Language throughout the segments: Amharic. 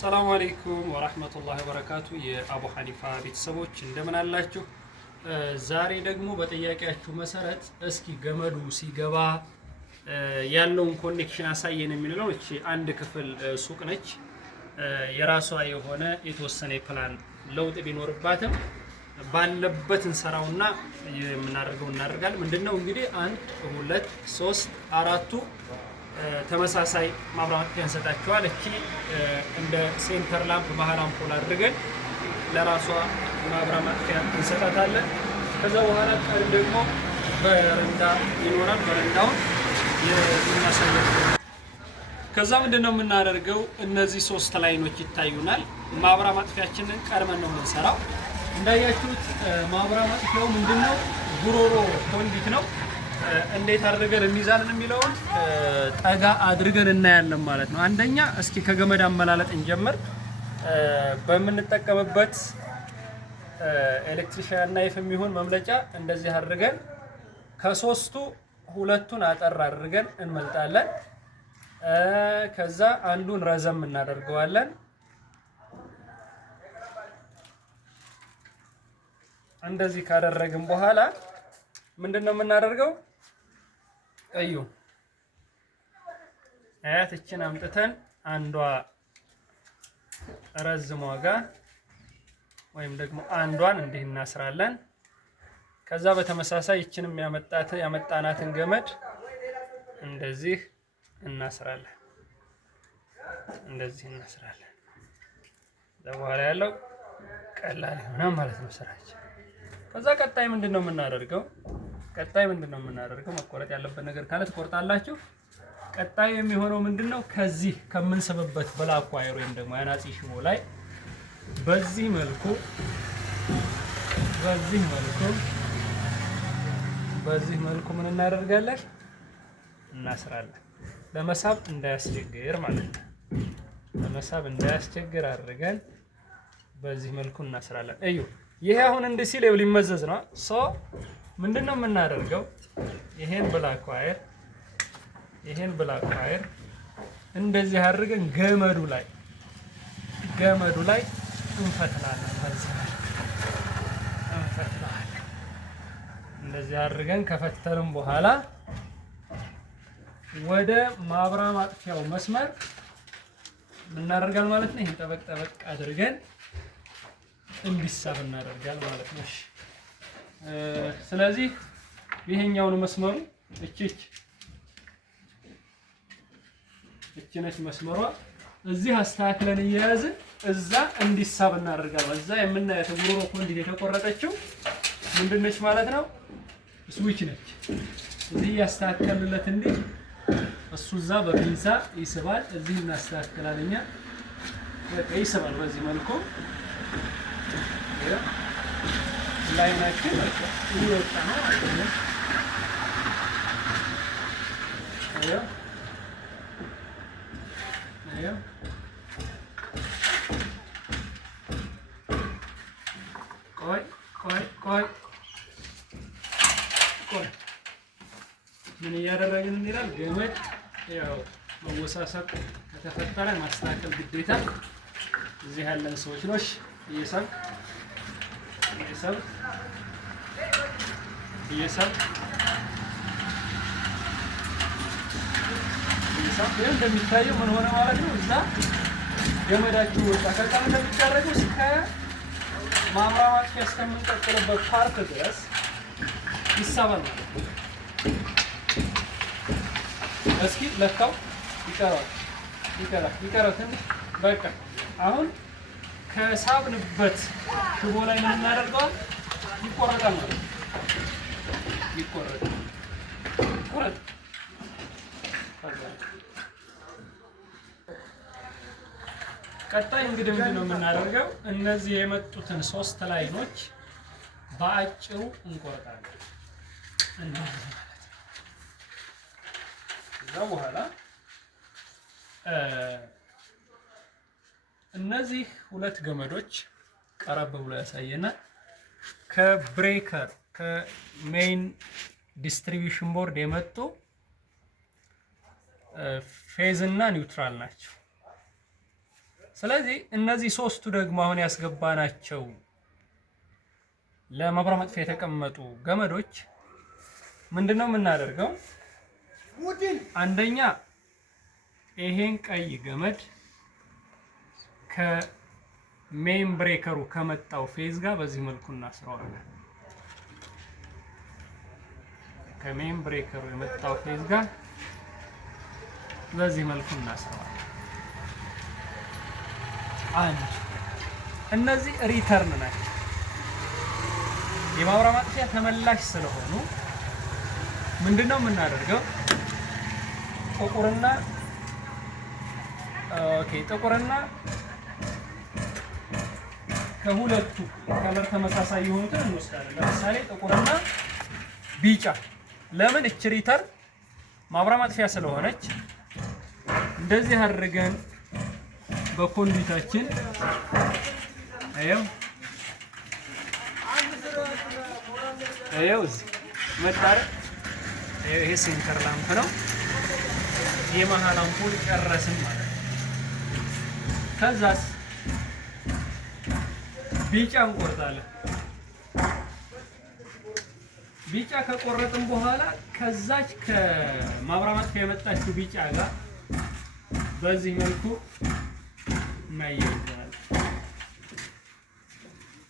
ሰላም አለይኩም ወራህመቱላሂ ወበረካቱ። የአቡ ሐኒፋ ቤተሰቦች እንደምን አላችሁ? ዛሬ ደግሞ በጥያቄያችሁ መሰረት እስኪ ገመዱ ሲገባ ያለውን ኮኔክሽን አሳየን የሚለው እቺ አንድ ክፍል ሱቅ ነች። የራሷ የሆነ የተወሰነ ፕላን ለውጥ ቢኖርባትም ባለበት እንሰራውና የምናደርገው እናደርጋለን። ምንድነው እንግዲህ 1 2 3 4ቱ ተመሳሳይ ማብራት ያንሰጣቸዋል። እቺ እንደ ሴንተር ላምፕ መሀል አምፖል አድርገን ለራሷ ማብራት ማጥፊያ እንሰጣታለን። ከዛ በኋላ ቀሪ ደግሞ በረንዳ ይኖራል። በረንዳውን የምናሳየው ከዛ ምንድነው የምናደርገው እነዚህ 3 ላይኖች ይታዩናል። ማብራት ማጥፊያችንን ቀድመን ነው የምንሰራው። እንዳያችሁት ማብራት ማጥፊያው ምንድነው ጉሮሮ ኮንዲት ነው። እንዴት አድርገን እንይዛለን የሚለውን ጠጋ አድርገን እናያለን ማለት ነው። አንደኛ እስኪ ከገመድ አመላለጥ እንጀምር። በምንጠቀምበት ኤሌክትሪሻን ናይፍ የሚሆን መምለጫ እንደዚህ አድርገን ከሶስቱ ሁለቱን አጠር አድርገን እንመልጣለን። ከዛ አንዱን ረዘም እናደርገዋለን። እንደዚህ ካደረግን በኋላ ምንድነው የምናደርገው? እዩ አያትችን አምጥተን አንዷ ረዝሟ ጋር ወይም ደግሞ አንዷን እንዲህ እናስራለን። ከዛ በተመሳሳይ ይችንም ያመጣናትን ገመድ እንደዚህ እናስራለን። እንደዚህ እናስራለን። በኋላ ያለው ቀላል ይሆናል ማለት ነው ስራችን። ከዛ ቀጣይ ምንድነው የምናደርገው? መቆረጥ ያለበት ነገር ካለ ትቆርጣላችሁ። ቀጣይ የሚሆነው ምንድነው? ከዚህ ከምንስብበት ብላክ ዋየር ወይም ደግሞ አናጺ ሽቦ ላይ በዚህ መልኩ ምን እናደርጋለን? እናስራለን። ለመሳብ እንዳያስቸግር ማለት ነው። ለመሳብ እንዳያስቸግር አድርገን በዚህ መልኩ እናስራለን። እዩ ይሄ አሁን እንዲህ ሲል ሊመዘዝ ነው። ምንድነው የምናደርገው? ይሄን ብላክ ዋየር እንደዚህ አድርገን ገመዱ ላይ እንፈትላለን። እንደዚህ አድርገን ከፈተልን በኋላ ወደ ማብራት ማጥፊያው መስመር እናደርጋለን ማለት ነው። ይሄን ጠበቅ አድርገን እንዲሳብ እናደርጋለን ማለት ነው። እሺ ስለዚህ ይሄኛውን መስመሩ እቺ ነች መስመሯ። እዚህ አስተካክለን እየያዝን እዛ እንዲሳብ እናደርጋለን። እዛ የምናየው ጉሮሮ ኮንዲት የተቆረጠችው ምንድነች ማለት ነው? ስዊች ነች። እዚህ ያስተካከልለት እንዲህ እሱ እዛ በፒንሳ ይስባል። እዚህ እናስተካክላለን እኛ በቃ ይስባል። በዚህ መልኩ ላይናችን ይወጣ ነው ማለት ነው። ቆይ ምን እያደረግን እንላል? ገመድ ያው መወሳሰብ ከተፈጠረ ማስተካከል ግዴታ እዚህ ያለን ሰዎች ነው። እየሳብ እንደሚታየው ምን ሆነ ማለት ነው። እዛ ገመዳችሁ ወጣ። ከዛ እንደሚደረገው እስከ ማብራት ማጥፊያ እስከምንቀጥልበት ፓርት ድረስ ይሳባል ማለት ነው። እስኪ ለካው ይቀራል ትንሽ በቃ አሁን ከሳብንበት ሽቦ ላይ ምን እናደርገዋል? ይቆረጣል ማለት ነው። ይቆረጥ ቀጣይ እንግዲህ ምንድነው የምናደርገው? እነዚህ የመጡትን 3 ላይኖች በአጭሩ እንቆርጣለን። ከዛ በኋላ እነዚህ 2 ገመዶች ቀረብ ብሎ ያሳየናል። ከብሬከር ከሜይን ዲስትሪቢዩሽን ቦርድ የመጡ ፌዝ እና ኒውትራል ናቸው። ስለዚህ እነዚህ ሶስቱ ደግሞ አሁን ያስገባናቸው ለመብራት ማጥፊያ የተቀመጡ ገመዶች ምንድነው የምናደርገው? አንደኛ ይሄን ቀይ ገመድ ከሜን ብሬከሩ ከመጣው ፌዝ ጋር በዚህ መልኩ እናስረዋለን። ከሜን ብሬከሩ የመጣው ፌዝ ጋር በዚህ መልኩ እናስረዋለን። አንድ እነዚህ ሪተርን ናቸው። የማብራት ማጥፊያ ተመላሽ ስለሆኑ ምንድነው የምናደርገው? ጥቁርና ከሁለቱ ከለር ተመሳሳይ የሆኑትን እንወስዳለን። ለምሳሌ ጥቁርና ቢጫ። ለምን? እች ሪተር ማብራት ማጥፊያ ስለሆነች እንደዚህ አድርገን በኮንዲታችን አየው መጣረ ይሄ ሴንተር ላምፕ ነው። የመሃል አምፖል ጨረስን ማለት ነው። ከዛስ ቢጫ እንቆርጣለን። ቢጫ ከቆረጥን በኋላ ከዛች ከማብራት ማጥፊያ የመጣችው ቢጫ ጋር በዚህ መልኩ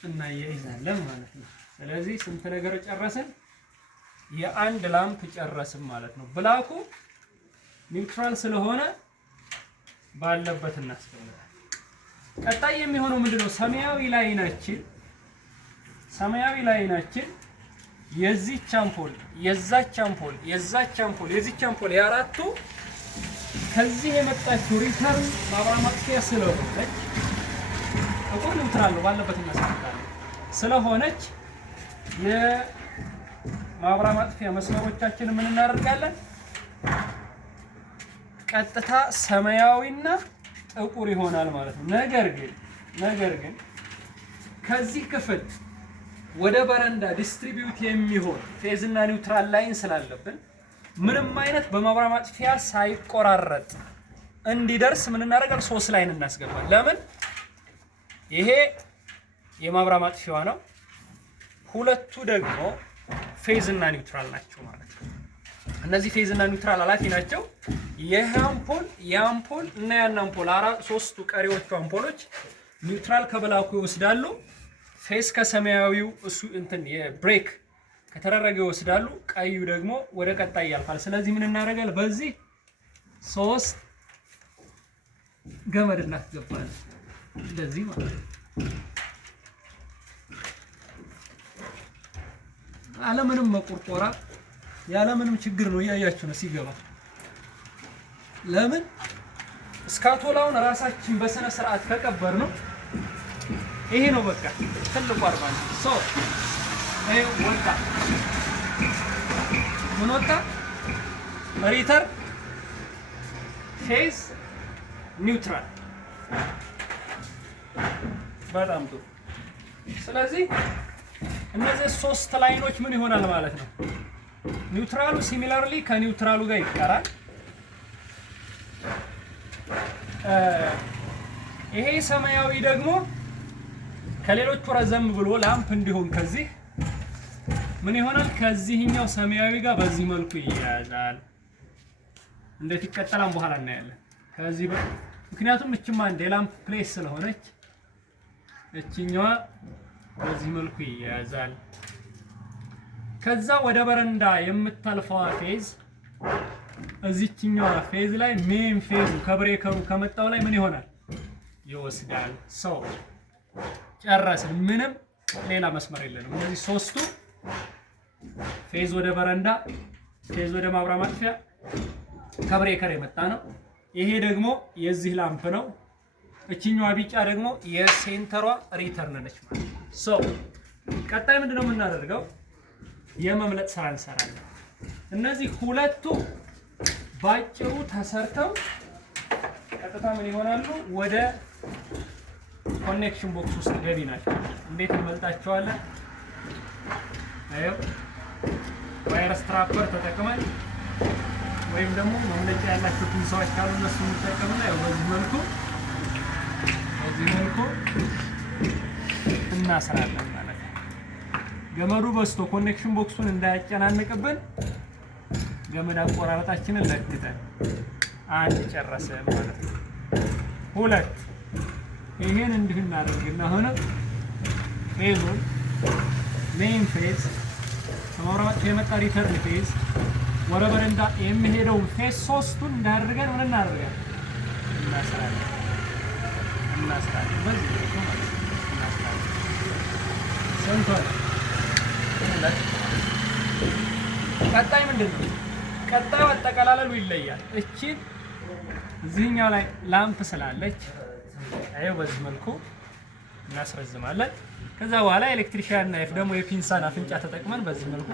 እናያይዛለን ማለት ነው። ስለዚህ ስንት ነገር ጨረስን? የአንድ ላምፕ ጨረስን ማለት ነው። ብላኩ ኒውትራል ስለሆነ ባለበት እናስቀምጣለን። ቀጣይ የሚሆነው ምንድነው? ሰማያዊ ላይናችን የዚህች አምፖል የዛች አምፖል የአራቱ ከዚህ የመጣችው ሪተርን ማብራት ማጥፊያ ስለሆነች ጥቁር ኒውትራል ነው ባለበት እናስቀምጣለን። ስለሆነች የማብራት ማጥፊያ መስመሮቻችን ምን እናደርጋለን? ቀጥታ ሰማያዊና ጥቁር ይሆናል ማለት ነው። ነገር ግን ከዚህ ክፍል ወደ በረንዳ ዲስትሪቢዩት የሚሆን ፌዝ እና ኒውትራል ላይን ስላለብን ምንም አይነት በማብራት ማጥፊያ ሳይቆራረጥ እንዲደርስ ምን እናደርጋለን? 3 ላይን እናስገባለን። ለምን? ይሄ የማብራት ማጥፊያዋ ነው። ሁለቱ ደግሞ ፌዝ እና ኒውትራል ናቸው ማለት ነው። እነዚህ ፌዝ እና ኒውትራል አላፊ ናቸው። የአምፖል እና ያን አምፖል ሶስቱ ቀሪዎቹ አምፖሎች ኒውትራል ከብላኩ ይወስዳሉ። ፌዝ ከሰማያዊው እሱ የብሬክ ከተደረገ ይወስዳሉ። ቀዩ ደግሞ ወደ ቀጣይ ያልፋል። ስለዚህ ምን እናደርጋለን? በዚህ 3 ገመድ እናስገባለን። እንደዚህ ማለት ነው። ያለምንም መቆርቆራ ያለምንም ችግር ነው። እያያችሁ ነው ሲገባ። ለምን? እስካቶላውን ራሳችን በስነ ስርዓት ከቀበር ነው። ይሄ ነው በቃ ትልቁ አርባ ነው። ይሄ ወጣ ምን ወጣ? ሪተር ፌዝ ኒውትራል። በጣም ጥሩ። ስለዚህ እነዚህ 3 ላይኖች ምን ይሆናል ማለት ነው? ኒውትራሉ ሲሚላርሊ ከኒውትራሉ ጋር ይቀራል። ይሄ ሰማያዊ ደግሞ ከሌሎቹ ረዘም ብሎ ላምፕ እንዲሆን ከዚህ ምን ይሆናል? ከዚህኛው ሰማያዊ ጋር በዚህ መልኩ ይያያዛል። እንዴት ይቀጥላል በኋላ እናያለን። ከዚህ ምክንያቱም እችማ አንድ የላምፕ ፕሌስ ስለሆነች እችኛዋ በዚህ መልኩ ይያያዛል። ከዛ ወደ በረንዳ የምታልፈዋ ፌዝ እዚህኛዋ ፌዝ ላይ ሜን ፌዙ ከብሬከሩ ከመጣው ላይ ምን ይሆናል? ይወስዳል። ጨረስን። ምንም ሌላ መስመር የለንም። እነዚህ 3ቱ ፌዝ ወደ በረንዳ፣ ፌዝ ወደ ማብራት ማጥፊያ ከብሬከር የመጣ ነው። ይሄ ደግሞ የዚህ ላምፕ ነው። እቺኛዋ ቢጫ ደግሞ የሴንተሯ ሪተርን ነች ማለት ነው። ቀጣይ ምንድነው የምናደርገው? የመምለጥ ስራ እንሰራለን። እነዚህ ሁለቱ ባጭሩ ተሰርተው ቀጥታ ምን ይሆናሉ? ወደ ኮኔክሽን ቦክስ ውስጥ ገቢ ናቸው። እንዴት እንመልጣቸዋለን? ዋየር ስትራፐር ተጠቅመን ወይም ደግሞ መምለጫ ያላቸው ፒንሳዎች ካሉ እነሱ እንጠቀምና በዚህ መልኩ እናስራለን ማለት ነው። ገመዱ በስቶ ኮኔክሽን ቦክሱን እንዳያጨናንቅብን ገመድ አቆራረጣችንን ለክተን አንድ ጨረሰን ማለት ነው። ሁለት ይሄን እንዲህ እናደርግና አሁን ፌዙን ሜይን ፌዝ ከመብራት የመጣ ሪተርን ፌዝ ወደ በረንዳ የሚሄደው ፌዝ ሶስቱን እንዳደርገን ምን እናደርጋለን? እናስራለን። በዚህ ነው ማለት ነው። እናስራለን። ሰንቷል። ቀጣይ ምንድን ነው? ቀጣዩ አጠቃላለሉ ይለያል። እቺን እዚህኛው ላይ ላምፕ ስላለች አየው በዚህ መልኩ እናስረዝማለን። ከዛ በኋላ ኤሌክትሪሻን ናይፍ ደግሞ የፒንሳን አፍንጫ ተጠቅመን በዚህ መልኩ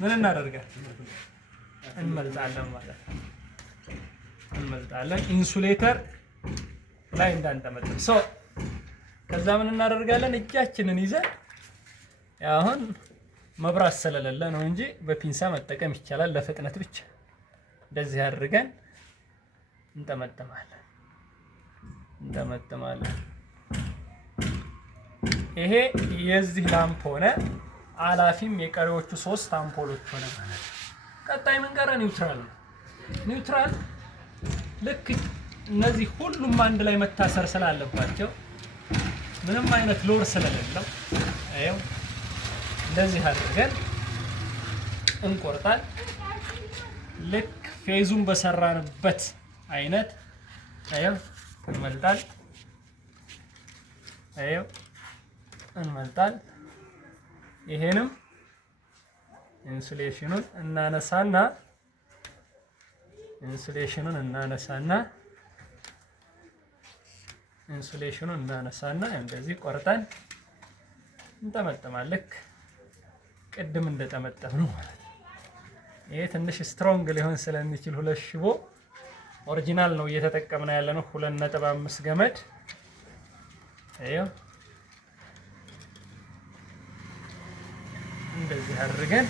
ምን እናደርጋለን? እንመልጣለን ማለት ነው። እንመልጣለን ኢንሱሌተር ላይ እንዳንጠመጥም ከዛ ምን እናደርጋለን? እጃችንን ይዘን አሁን መብራት ስለሌለ ነው እንጂ በፒንሳ መጠቀም ይቻላል። ለፍጥነት ብቻ እንደዚህ አድርገን እንጠመጥማለን። ይሄ የዚህ ላምፕ ሆነ። አላፊም የቀሪዎቹ 3 አምፖሎች ሆነ ማለት ነው። ቀጣይ ምን ቀረ? ኒውትራል ነው። ኒውትራል ልክ እነዚህ ሁሉም አንድ ላይ መታሰር ስላለባቸው ምንም አይነት ሎር ስለሌለው አየው እንደዚህ አድርገን እንቆርጣል። ልክ ፌዙን በሰራንበት አይነት አየው እንመልጣል። ይሄንም ኢንሱሌሽኑን እናነሳና እንደዚህ ቆርጠን እንጠመጥማለን። ልክ ቅድም እንደጠመጠምነው ማለት ነው። ይሄ ትንሽ ስትሮንግ ሊሆን ስለሚችል 2 ሽቦ ኦሪጂናል ነው እየተጠቀምን ያለነው 2.5 ገመድ እንደዚህ አድርገን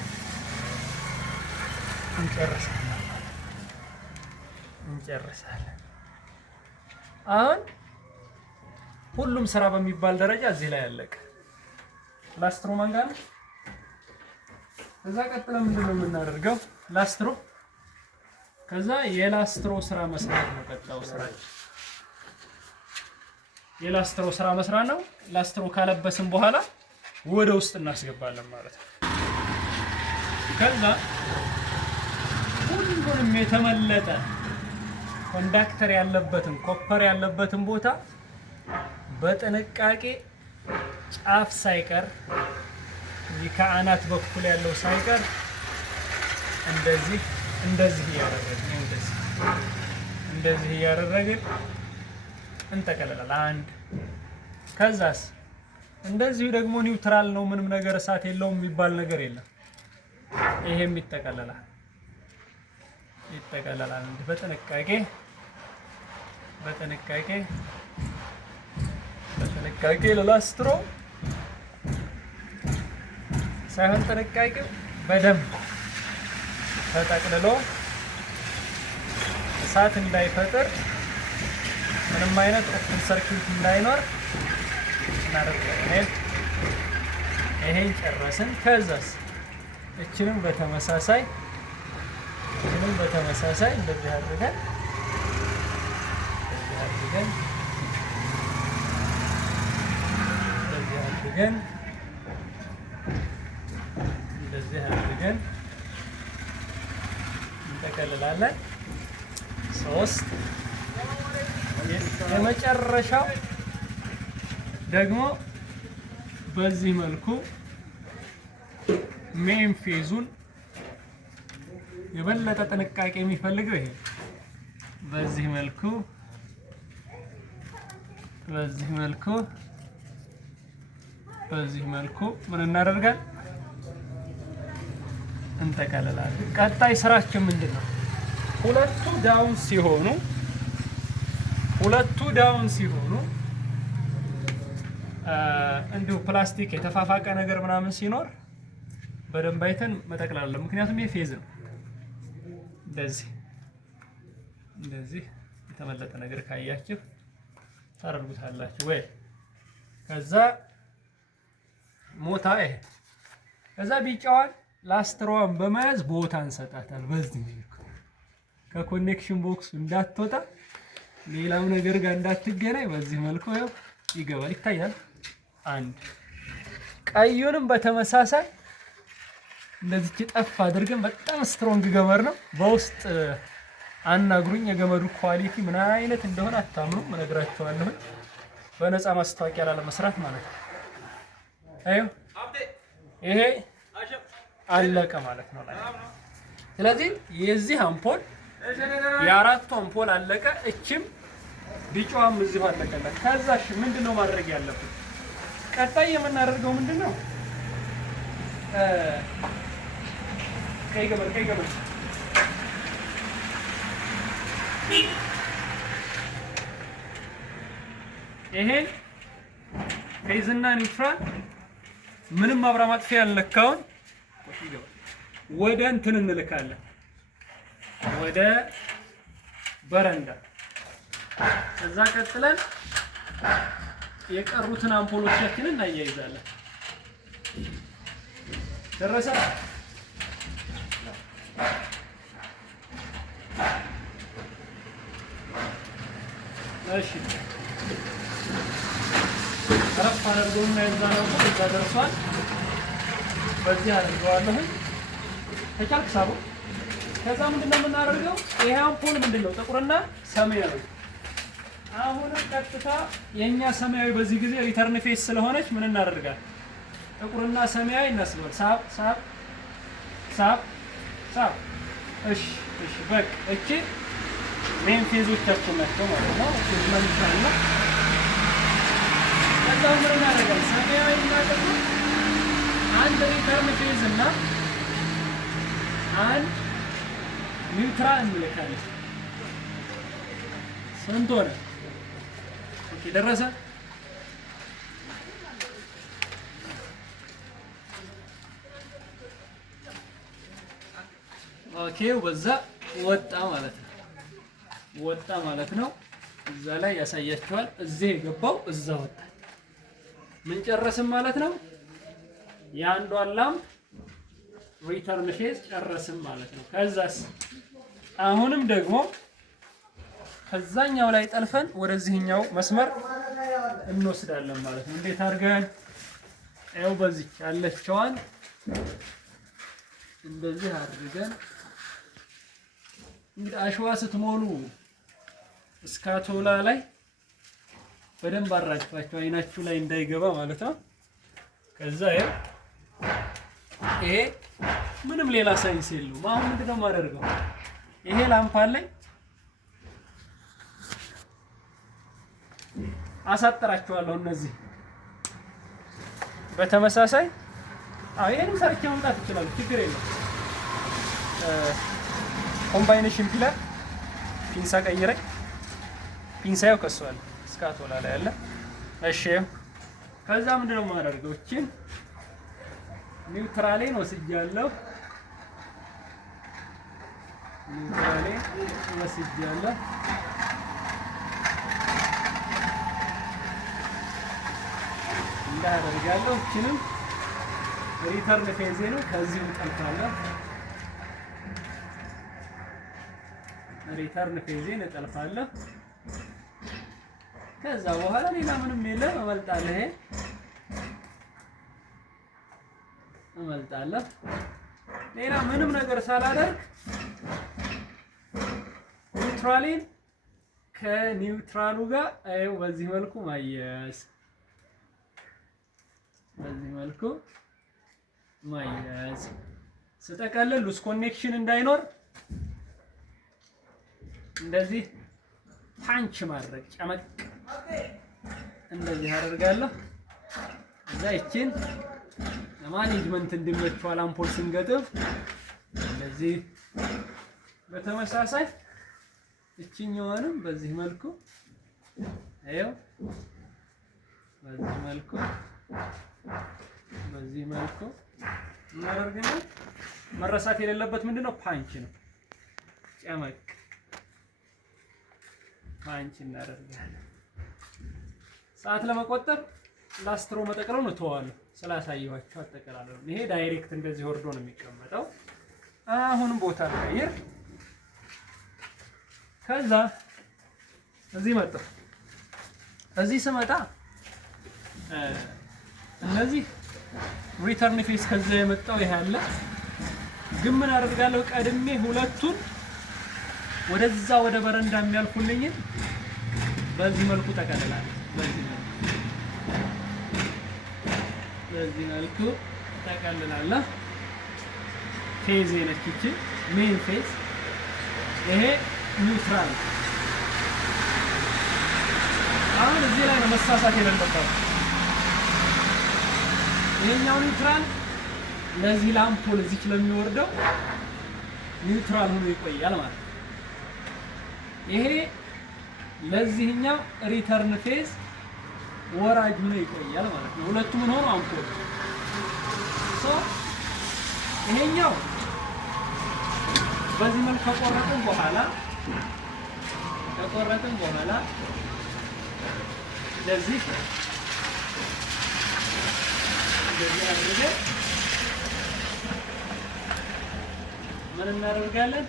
እንጨርሳለን። አሁን ሁሉም ስራ በሚባል ደረጃ እዚህ ላይ ያለቀ። ላስትሮ ማን ጋር ነው? ከዛ ቀጥለን ምንድነው የምናደርገው? ከዛ የላስትሮ ስራ መስራት ነው። ቀጣው ስራ የላስትሮ ስራ መስራት ነው። ላስትሮ ካለበስን በኋላ ወደ ውስጥ እናስገባለን ማለት ነው። ከዛ ሁሉንም የተመለጠ ኮንዳክተር ያለበትን ኮፐር ያለበትን ቦታ በጥንቃቄ ጫፍ ሳይቀር ከአናት በኩል ያለው ሳይቀር እንደዚህ እያደረግን እንጠቀልላለን። ከዛስ እንደዚሁ ደግሞ ኒውትራል ነው፣ ምንም ነገር እሳት የለውም የሚባል ነገር የለም። ይሄም ይጠቀለላል። በጥንቃቄ ለላስትሮ ሳይሆን ጥንቃቄው በደንብ ተጠቅልሎ እሳት እንዳይፈጥር ምንም አይነት ኦፕን ሰርኪዩት እንዳይኖር እናደርጋለን። ይሄን ጨረስን። ከዛስ እችንም በተመሳሳይ እንደዚህ አድርገን እንጠቀልላለን። 3 የመጨረሻው ደግሞ በዚህ መልኩ ሜን ፌዙን የበለጠ ጥንቃቄ የሚፈልገው ይሄ በዚህ መልኩ ምን እናደርጋለን? እንጠቀልላለን። ቀጣይ ስራችን ምንድነው? ሁለቱ ዳውን ሲሆኑ እንዲሁ ፕላስቲክ የተፋፋቀ ነገር ምናምን ሲኖር በደንብ አይተን መጠቅላለን። ምክንያቱም ይሄ ፌዝ ነው። እንደዚህ የተመለጠ ነገር ካያችሁ ታደርጉታላችሁ ወይ ከዛ ሞታ ይሄ ከዛ ቢጫዋን ላስትሯን በመያዝ ቦታ እንሰጣታል። በዚህ መልኩ ከኮኔክሽን ቦክሱ እንዳትወጣ ሌላው ነገር ጋር እንዳትገናኝ በዚህ መልኩ ያው ይገባል። ይታያል። አንድ ቀዩንም በተመሳሳይ እንደዚህ ጠፍ አድርገን በጣም ስትሮንግ ገመድ ነው። በውስጥ አናግሩኝ የገመዱ ኳሊቲ ምን አይነት እንደሆነ አታምኑም፣ እነግራችኋለሁ። በነፃ ማስታወቂያ ላለመስራት ማለት ነው። አዩ ይሄ አለቀ ማለት ነው። ስለዚህ የዚህ አምፖል የአራቱ አምፖል አለቀ። እችም ቢጫዋም እዚሁ አለቀለት። ከዛሽ ምንድነው ማድረግ ያለብን? ቀጣይ የምናደርገው ምንድነው? ቀይ ገመድ ይሄን ፌዝና ኒውትራል ምንም ማብራ ማጥፊያ ያልነካውን ወደ እንትን እንልካለን፣ ወደ በረንዳ። ከዛ ቀጥለን የቀሩትን አምፖሎቻችንን እናያይዛለን። ደረሰ? እሺ ረፍ አድርጎና የዛነው እዛ ደርሷል። በዚህ አድርገዋለሁ። ተቻልክ ሳቡ። ከዛ ምንድነው የምናደርገው? ይሄ አምፖል ምንድነው ጥቁርና ሰማያዊ። አሁንም ቀጥታ የኛ ሰማያዊ በዚህ ጊዜ ሪተርን ፌስ ስለሆነች ምን እናደርጋለን? ጥቁርና ሰማያዊ እናስበል። ሳብ ሳብ ሳብ ሳብ። እሺ በቃ እቺ ሜን ፌዞቻችን ናቸው ማለት ነው። እዚህ ምን ይችላል? ከዛ ምን እናደርጋለን? ሰማያዊ እና ጥቁር አንድ ሪተርን ፌዝ እና አንድ ኒውትራል እንልካለን። ስንት ሆነ? ኦኬ ደረሰ። ኦኬ በዛ ወጣ ማለት ነው። እዛ ላይ ያሳያችኋል። እዚህ የገባው እዛ ወጣ። ምን ጨረስን ማለት ነው? የአንዷን ላምፕ ሪተርን ፌዝ ጨረስን ማለት ነው። ከዛስ አሁንም ደግሞ ከዛኛው ላይ ጠልፈን ወደዚህኛው መስመር እንወስዳለን ማለት ነው። እንዴት አድርገን? ያው በዚህ ያለችዋን እንደዚህ አድርገን እንግዲህ አሸዋ ስትሞሉ እስካቶላ ላይ በደንብ አራግፋችሁ አይናችሁ ላይ እንዳይገባ ማለት ነው። ከዛ ይሄ ምንም ሌላ ሳይንስ የለውም። አሁን ምንድነው የማደርገው? ይሄ ላምፕ አለኝ፣ አሳጥራቸዋለሁ። እነዚህ በተመሳሳይ ይሄንም ሰርቼ መምጣት ይችላል፣ ችግር የለም። ኮምባይኔሽን ፒላር ፒንሳ ቀይረኝ፣ ፒንሳው ከሷል ስካቶላ ላይ አለ። እሺ ከዛ ምንድነው የማደርገው? እቺን ኒውትራሌን ወስጃለሁ፣ እንዳደርጋለሁ። እቺንም ሪተርን ፌዜ ነው፣ ከዚህ እንጠልፋለሁ። ሪተርን ፌዜን እጠልፋለሁ። ከዛ በኋላ ሌላ ምንም የለም። እመልጣለሁ። ሌላ ምንም ነገር ሳላደርግ ኒውትራሊን ከኒውትራሉ ጋር አይው በዚህ መልኩ ማያያዝ፣ ስጠቀልል ሉስ ኮኔክሽን እንዳይኖር እንደዚህ ፓንች ማድረግ፣ ጨመቅ እንደዚህ አደርጋለሁ። እዛ ይችን ለማኔጅመንት እንዲመቸው አምፖል ስንገጥም እንደዚህ በተመሳሳይ እቺኛዋንም በዚህ መልኩ አይው በዚህ መልኩ እናደርግና መረሳት የሌለበት ምንድነው? ፓንች ነው። ጨመቅ ፓንች እናደርጋለን። ሰዓት ለመቆጠብ ላስትሮ መጠቅለሉን እተዋለሁ ስላሳየኋችሁ አጠቃላለሁ። ይሄ ዳይሬክት እንደዚህ ወርዶ ነው የሚቀመጠው። አሁን ቦታ ልቀይር። ከዛ እዚህ መጣሁ። እዚህ ስመጣ እነዚህ ሪተርን ፌስ ከዛ የመጣው ይሄ አለ። ግን ምን አደርጋለሁ? ቀድሜ ሁለቱን ወደዛ ወደ በረንዳ የሚያልፉልኝ በዚህ መልኩ ጠቀልላለሁ። በዚህ መልኩ ጠቀልላለሁ። ፌዝ ነች እቺ ሜን ፌዝ። ይሄ ኒውትራል። አሁን እዚህ ላይ ነው መሳሳት የሌለበት። ይሄኛው ኒውትራል ለዚህ ላምፖል እዚህ ለሚወርደው ኒውትራል ሆኖ ይቆያል ማለት ነው። ይሄ ለዚህኛው ሪተርን ፌዝ ወራጅ ሆኖ ይቆያል ማለት ነው። ሁለቱም ምን ሆኖ አምፖል ይሄኛው በዚህ መልኩ ከቆረጥን በኋላ ለዚህ አድርገን ምን እናደርጋለን?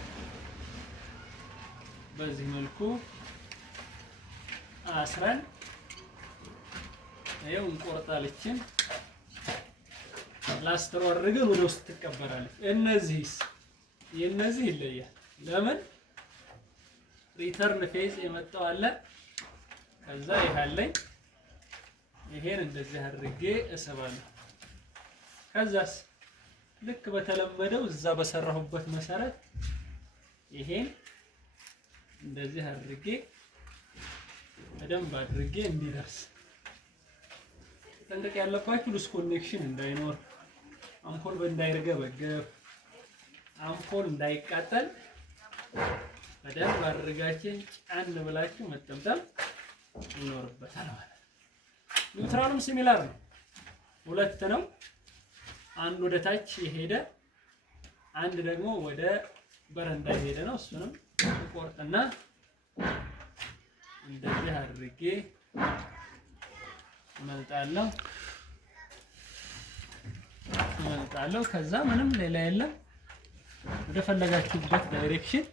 በዚህ መልኩ አስረን ይኸው እንቆርጣለችን። ላስትሮ አድርገን ወደ ውስጥ ትቀበላለች። የነዚህ ይለያል። ለምን? ሪተርን ፌዝ የመጣው አለ። ከዛ ይሃለኝ ይሄን እንደዚህ አድርጌ እሰባለሁ። ከዛስ ልክ በተለመደው እዛ በሰራሁበት መሰረት ይሄን እንደዚህ አድርጌ በደንብ አድርጌ እንዲደርስ ጠንቀቅ ያለባችሁ ሉስ ኮኔክሽን እንዳይኖር፣ አምፖል እንዳይረገበገብ፣ አምፖል እንዳይቃጠል በደንብ አድርጋችሁ ጫን ብላችሁ መጠምጠም ይኖርበታል ማለት ነው። ኒውትራሉም ሲሚላር ነው። ሁለት ነው። አንድ ወደ ታች የሄደ አንድ ደግሞ ወደ በረንዳ የሄደ ነው። እሱንም ቆርጥና እንደዚህ አድርጌ መልጣለሁ። ከዛ ምንም ሌላ የለም። ወደ ፈለጋችሁበት ዳይሬክሽን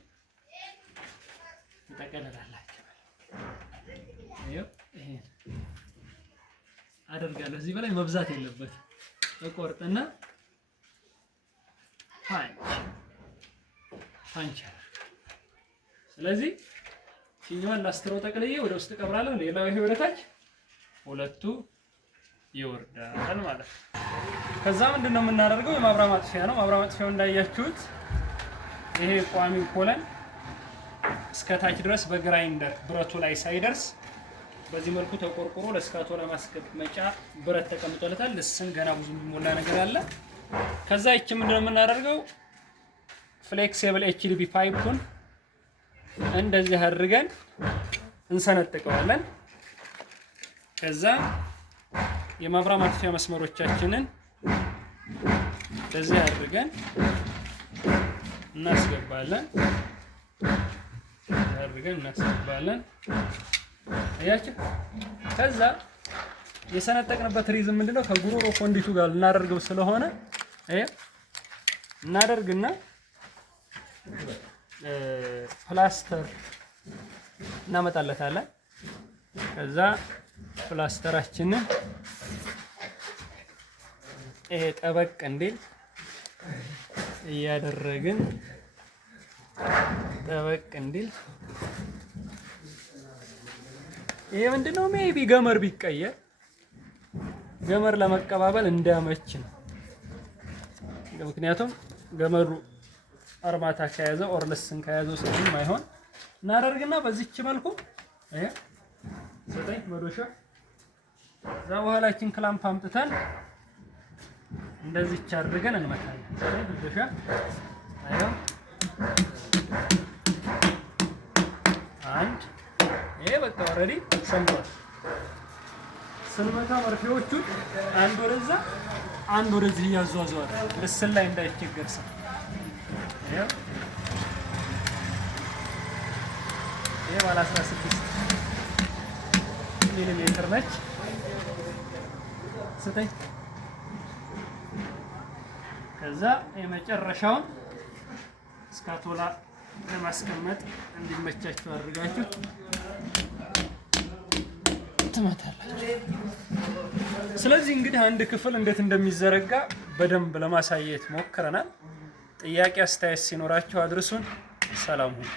ተጠቀለላላችሁ። ይሄ አደርጋለሁ። እዚህ በላይ መብዛት የለበትም። እቆርጥና ፓንች። ስለዚህ ሲኛውን ላስትሮ ጠቅልዬ ወደ ውስጥ ቀብራለሁ። ሌላው ይሄ ወደታች ሁለቱ ይወርዳል ማለት ነው። ከዛ ምንድነው የምናደርገው? የማብሪያ ማጥፊያ ነው። ማብሪያ ማጥፊያው እንዳያችሁት ይሄ ቋሚው ኮለን እስከታች ድረስ በግራይንደር ብረቱ ላይ ሳይደርስ በዚህ መልኩ ተቆርቆሮ ለስካቶ ለማስቀመጫ ብረት ተቀምጦለታል። ለስን ገና ብዙ የሚሞላ ነገር አለ። ከዛ ይቺ ምንድነው የምናደርገው? ፍሌክሲብል ኤችዲቢ ፓይፑን እንደዚህ አድርገን እንሰነጥቀዋለን። ከዛ የማብሪያ ማጥፊያ መስመሮቻችንን እንደዚህ አድርገን እናስገባለን። አያችሁ። ከዛ የሰነጠቅንበት ሪዝም ምንድነው? ከጉሮሮ ኮንዲቱ ጋር እናደርገው ስለሆነ እናደርግና ፕላስተር እናመጣለታለን። ከዛ ፕላስተራችንን ይሄ ጠበቅ እንዲል እያደረግን ይሄ ምንድነው? ሜቢ ገመር ቢቀየር ገመር ለመቀባበል እንዳመች ነው። ምክንያቱም ገመሩ አርማታ ከያዘ ኦርለስን ከያዘው ስለዚህ ማይሆን እናደርግና በዚህች መልኩ ይሄ ዘጠኝ መዶሻ እዛ በኋላችን ክላምፕ አምጥተን እንደዚህ አድርገን እንመታለን። መዶሻ አያ አንድ ይሄ በቃ ኦሬዲ ሰምቷል። ስንመታ መርፌዎቹን አንድ ወደዛ አንድ ወደዚህ እያዟዟረ ልስን ላይ እንዳይቸገር ሰው ይሄ ባለ 16 ሚሊ ነች። ስጠኝ። ከዛ የመጨረሻውን ስካቶላ ለማስቀመጥ እንዲመቻችሁ አድርጋችሁ ትመታላችሁ። ስለዚህ እንግዲህ አንድ ክፍል እንዴት እንደሚዘረጋ በደንብ ለማሳየት ሞክረናል። ጥያቄ አስተያየት ሲኖራችሁ አድርሱን። ሰላም ሁኑ።